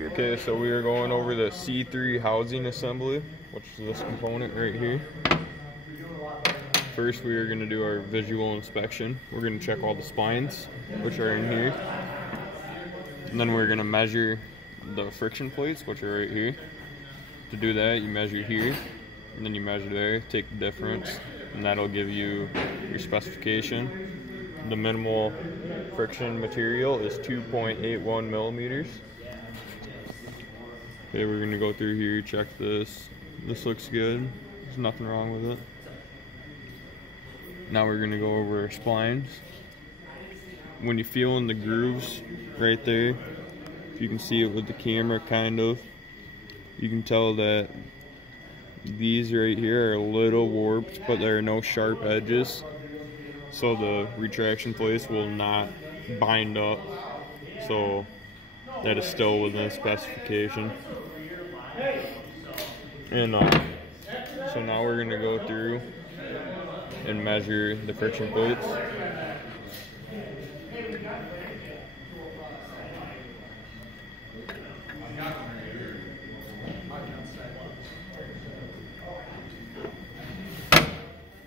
Okay, so we are going over the C3 housing assembly, which is this component right here. First, we are going to do our visual inspection. We're going to check all the spines, which are in here. And then we're going to measure the friction plates, which are right here. To do that, you measure here, and then you measure there, take the difference, and that'll give you your specification. The minimal friction material is 2.81 millimeters. Okay, we're going to go through here, check this. This looks good. There's nothing wrong with it. Now we're going to go over our splines. When you feel in the grooves right there, if you can see it with the camera kind of, you can tell that these right here are a little warped, but there are no sharp edges. So the retraction plates will not bind up. So that is still within specification. And so now we're going to go through and measure the friction plates.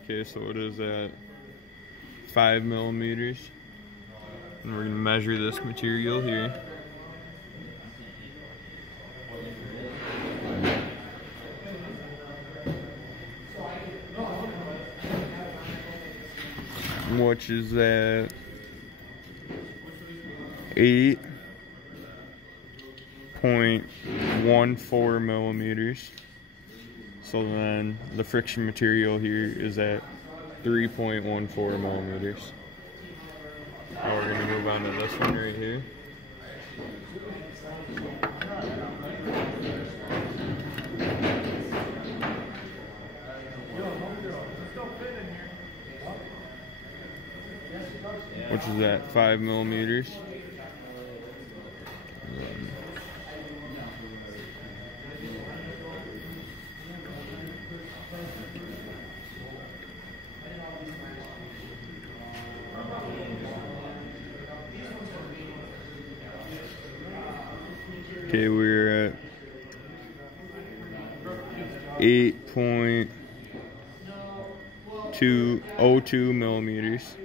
Okay, so it is at 5 millimeters. And we're going to measure this material here. Which is at 8.14 millimeters. So then the friction material here is at 3.14 millimeters. Now we're going to move on to this one right here. Which is at 5 millimeters. Okay, we're at 8.202 millimeters.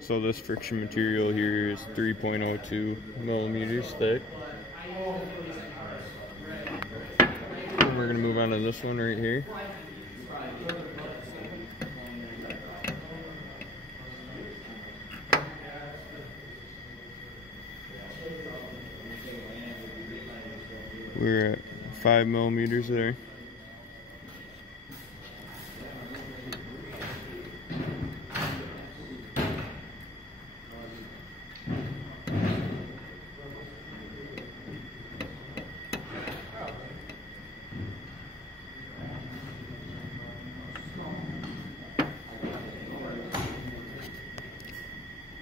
So this friction material here is 3.02 millimeters thick. And we're going to move on to this one right here. We're at 5 millimeters there.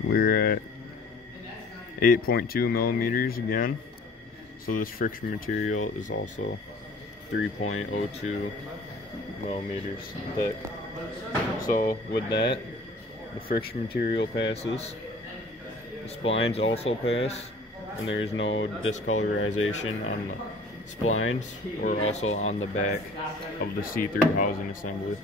We're at 8.2 millimeters again. So this friction material is also 3.02 millimeters thick. So with that, the friction material passes. The splines also pass, and there is no discolorization on the splines or also on the back of the C3 housing assembly.